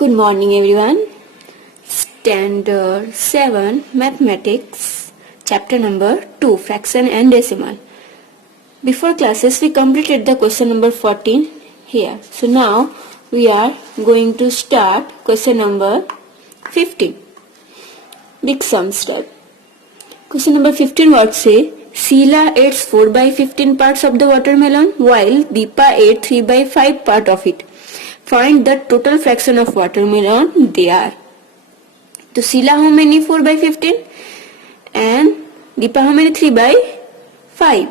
Good morning everyone. Standard 7 Mathematics, chapter number 2, Fraction and Decimal. Before classes we completed the question number 14 here. So now we are going to start question number 15. Big sum step. Question number 15 what say? Sheila ate 4 by 15 parts of the watermelon while Deepa ate 3 by 5 part of it. Find the total fraction of watermelon they are. So Sheila how many 4 by 15 and Deepa how many 3 by 5.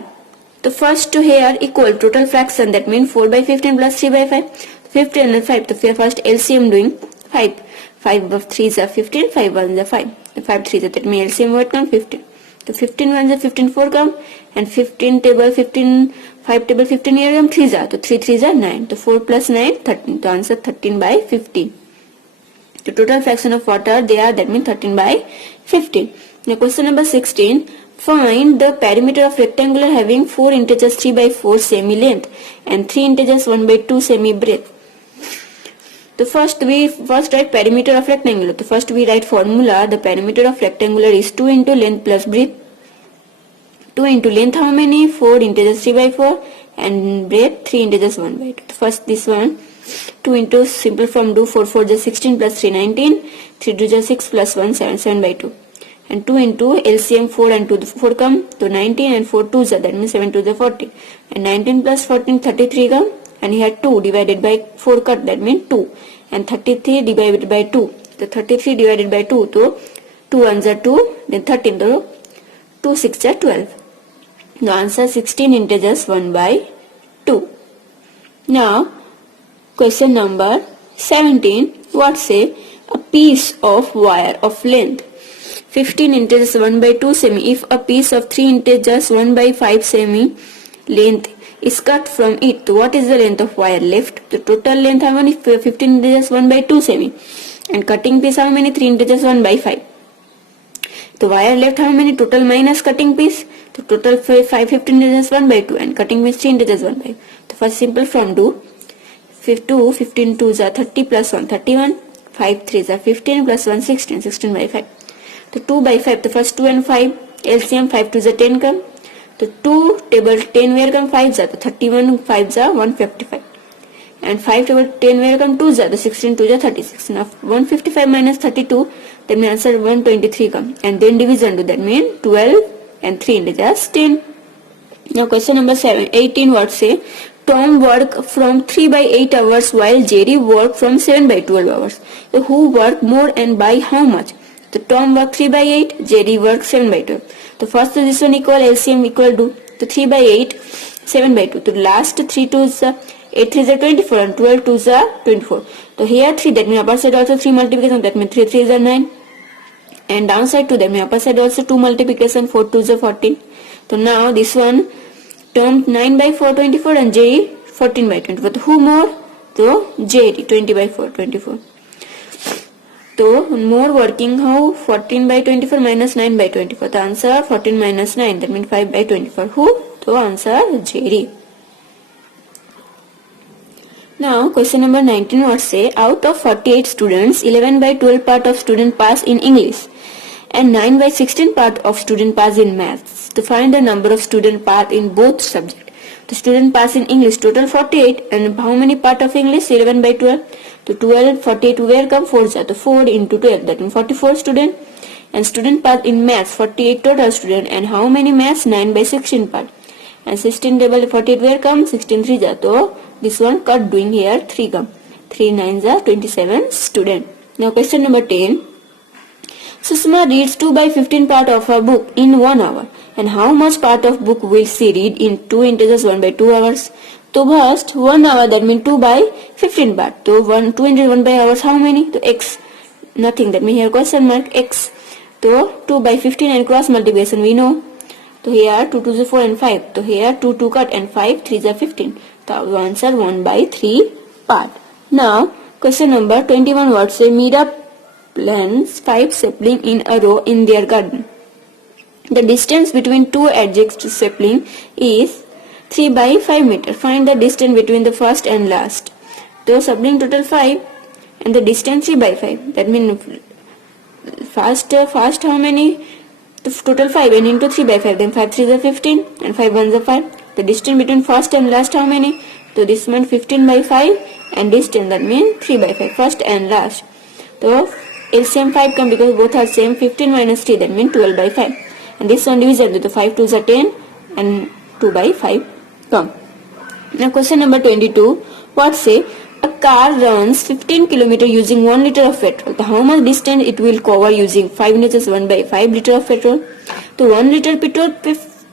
The first two here equal total fraction, that means 4 by 15 plus 3 by 5. 15 and 5. So first LCM doing 5. 5 of 3 is 15, 5 1 is 5. The 5 3 is that means LCM what come 15. So 15 1 is 15 4 come and 15 table 15 5 table 15 here come 3 is. So 3 3 is 9. So 4 plus 9 13. So answer 13 by 15. The total fraction of water they are, that means 13 by 15. Now question number 16. Find the perimeter of rectangular having 4 integers 3 by 4 semi length and 3 integers 1 by 2 semi breadth. The first write perimeter of rectangular. The first we write formula. The perimeter of rectangular is 2 into length plus breadth. 2 into length how many? 4 integers 3 by 4 and breadth 3 integers 1 by 2. First this one 2 into simple form do 4 4 is 16 plus 3 19. 3 2 is 6 plus 1 7 7 by 2. And 2 into LCM 4 and 2 4 come to 19 and 4 2 that means 7 2 is 40 and 19 plus 14 33 come and here 2 divided by 4 cut, that means 2 and 33 divided by 2. So 33 divided by 2, so 2 1s are 2, then 13, so 2 6 are 12. The answer 16 integers 1 by 2. Now question number 17. What say? A piece of wire of length 15 integers 1 by 2 semi. If a piece of 3 integers 1 by 5 semi length is cut from it, so what is the length of wire left? The total length how many? 15 integers 1 by 2 semi and cutting piece how many? 3 integers 1 by 5. The wire left how many? Total minus cutting piece. The total 5 15 integers 1 by 2 and cutting piece 3 integers 1 by 5. The first simple form do 2 15 2 is 30 plus 1 31 5 3 is 15 plus 1 16 16 by 5. The 2 by 5, the first 2 and 5 LCM 5 2 is 10 come. The 2 table 10 where come 5 is 31 5 is 155 and 5 table 10 where come 2 is the 16 2 is 36. Now 155 minus 32, that means answer 123 come and then division do, that means 12 and 3 integers 10. Now question number 18 what say? Tom work from 3 by 8 hours while Jerry work from 7 by 12 hours. So who work more and by how much? The Tom work 3 by 8, Jerry work 7 by 12. The first this one equal LCM equal to the 3 by 8, 7 by 2. The last 3 2 is 8 3 is 24 and 12 2 is 24. So here 3, that means upper side also 3 multiplication, that means 3 3 is 9 and downside 2, that means upper side also 2 multiplication, 4 2 is 14. So now this one Tom 9 by 4 24 and Jerry 14 by 24. So who more? So Jerry 20 by 4 24. So more working how? 14 by 24 minus 9 by 24. The answer 14 minus 9, that means 5 by 24. Who? So answer Jerry. Now question number 19 what say? Out of 48 students, 11 by 12 part of student pass in English and 9 by 16 part of student pass in maths. To find the number of student pass in both subjects. The student pass in English total 48 and how many part of English? 11 by 12. To 12 48 where come 4 is the 4 into 12, that means 44 student and student pass in maths 48 total student and how many maths? 9 by 16 part and 16 table 48 where come 16 3 is. So this one cut doing here 3 come 3 9 is 27 student. Now question number 10. Susma reads 2 by 15 part of a book in 1 hour and how much part of book will she read in 2 integers 1 by 2 hours? So first 1 hour, that means 2 by 15 part. So 2 into 1 by hours how many? So x, nothing, that means here question mark x. So 2 by 15 and cross multiplication we know. So here 2 2 is 4 and 5. So here 2 2 cut and 5 3 is 15. So answer 1 by 3 part. Now question number 21 what say? Meera plants 5 saplings in a row in their garden. The distance between two adjacent saplings is 3 by 5 meter. Find the distance between the first and last. So sapling total 5 and the distance 3 by 5. That means first how many? The total 5 and into 3 by 5. Then 5 3 is 15 and 5 1 is 5. The distance between first and last how many? So this means 15 by 5 and distance, that means 3 by 5. First and last. So LCM 5 come because both are same. 15 minus 3, that means 12 by 5. And this one division to the 5 2s are 10 and 2 by 5 come. Now question number 22. What say? A car runs 15 km using 1 liter of petrol. So how much distance it will cover using 5 into 1 by 5 liter of petrol? So 1 liter petrol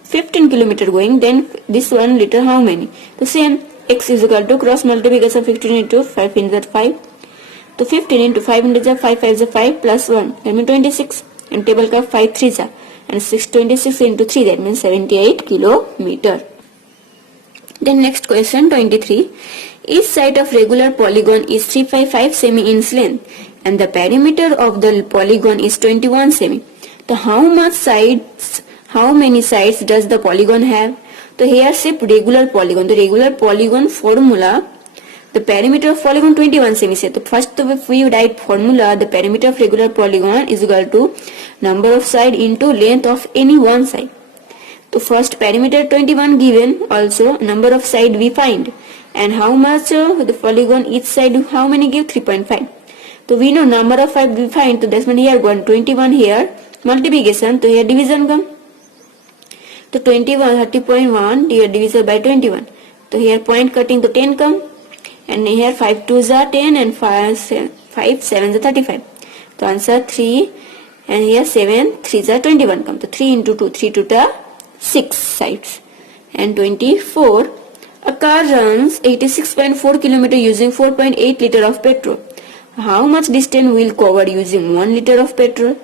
15 km going, then this 1 liter how many? The same, x is equal to cross multiplication 15 into 5 into 5. So 15 into 5 into 5 is 5 plus 1, that means 26. And table का 5 3 जा, and 626 into 3, that means 78 kilometer. Then next question 23. Each side of regular polygon is 355 semi inch length and the perimeter of the polygon is 21 semi. So how many sides does the polygon have? So here shape regular polygon. The regular polygon formula, the perimeter of polygon 21 semi. So first if we write formula, the perimeter of regular polygon is equal to number of side into length of any one side. So first perimeter 21 given, also number of side we find, and how much the polygon each side how many give 3.5. So we know number of 5 we find, so that's mean here 21 here multiplication, so here division come. So 21 30.1 here divided by 21. So here point cutting to 10 come, and here 5 2s are 10 and 5 7s are 35. So answer 3, and here 7 3s are 21 come. So 3 into 2 3 to the 6 sides. And 24. A car runs 86.4 km using 4.8 liter of petrol. How much distance will cover using 1 liter of petrol?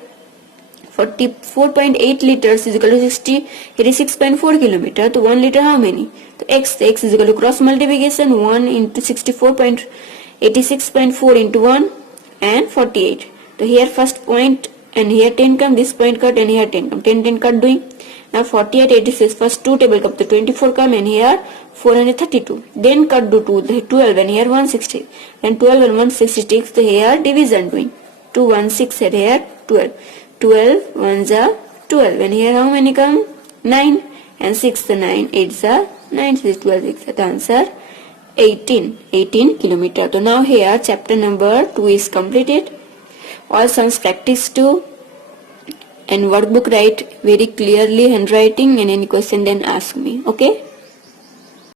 4.8 liters is equal to 86.4 km. So 1 liter how many? So x is equal to cross multiplication 1 into 86.4 into 1 and 48. So here first point and here 10 come, this point cut and here 10 come. 10 cut doing. Now 48 86 first 2 table come, the 24 come and here 432. Then cut to 2 12 and here 160. Then 12 and 166, so here division doing. 2 1 6 and here 12. 12 1s are 12 and here how many come? 9 and 6 9 8s are 9 6 12 6. The answer 18 kilometer. So now here chapter number 2 is completed. All sums practice 2 and workbook write very clearly handwriting, and any question then ask me. Okay.